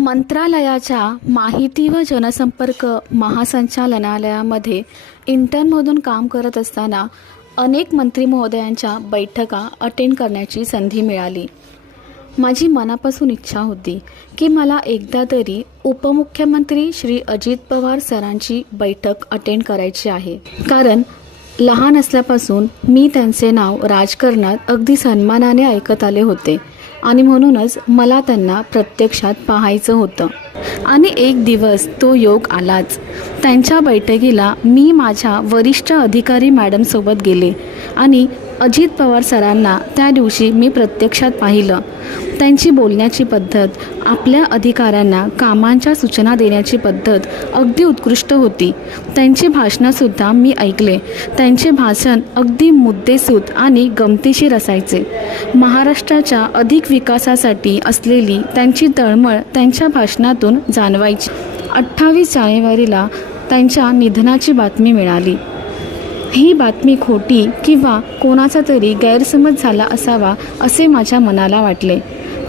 मंत्रालयाच्या माहिती व जनसंपर्क महासंचालनालयामध्ये इंटर्नमधून काम करत असताना अनेक मंत्री महोदयांच्या बैठका अटेंड करण्याची संधी मिळाली. माझी मनापासून इच्छा होती की मला एकदा तरी उपमुख्यमंत्री श्री अजित पवार सरांची बैठक अटेंड करायची आहे. कारण लहान असल्यापासून मी त्यांचे नाव राजकारणात अगदी सन्मानाने ऐकत आले होते आणि म्हणूनच मला त्यांना प्रत्यक्षात पाहायचं होतं. आणि एक दिवस तो योग आलाच. त्यांच्या बैठकीला मी माझ्या वरिष्ठ अधिकारी मॅडमसोबत गेले आणि अजित पवार सरांना त्या दिवशी मी प्रत्यक्षात पाहिलं. त्यांची बोलण्याची पद्धत, आपल्या अधिकाऱ्यांना कामांच्या सूचना देण्याची पद्धत अगदी उत्कृष्ट होती. त्यांची भाषणंसुद्धा मी ऐकले. त्यांचे भाषण अगदी मुद्देसूद आणि गमतीशीर असायचे. महाराष्ट्राच्या अधिक विकासासाठी असलेली त्यांची तळमळ त्यांच्या भाषणातून जाणवायची. 28 जानेवारीला त्यांच्या निधनाची बातमी मिळाली. ही बातमी खोटी किंवा कोणाचा तरी गैरसमज झाला असावा असे माझ्या मनाला वाटले.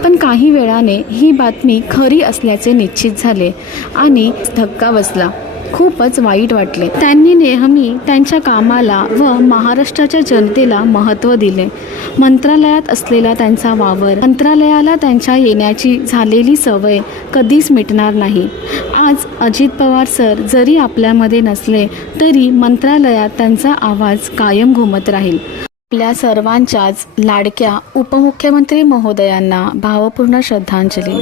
पण काही वेळाने ही बातमी खरी असल्याचे निश्चित झाले आणि धक्का बसला. खूपच वाईट वाटले. त्यांनी नेहमी त्यांच्या कामाला व महाराष्ट्राच्या जनतेला महत्त्व दिले. मंत्रालयात असलेला त्यांचा वावर, मंत्रालयाला त्यांच्या येण्याची झालेली सवय कधीच मिटणार नाही. आज अजित पवार सर जरी आपल्यामध्ये नसले तरी मंत्रालयात त्यांचा आवाज कायम घुमत राहील. आपल्या सर्वांच्याच लाडक्या उपमुख्यमंत्री महोदयांना भावपूर्ण श्रद्धांजली.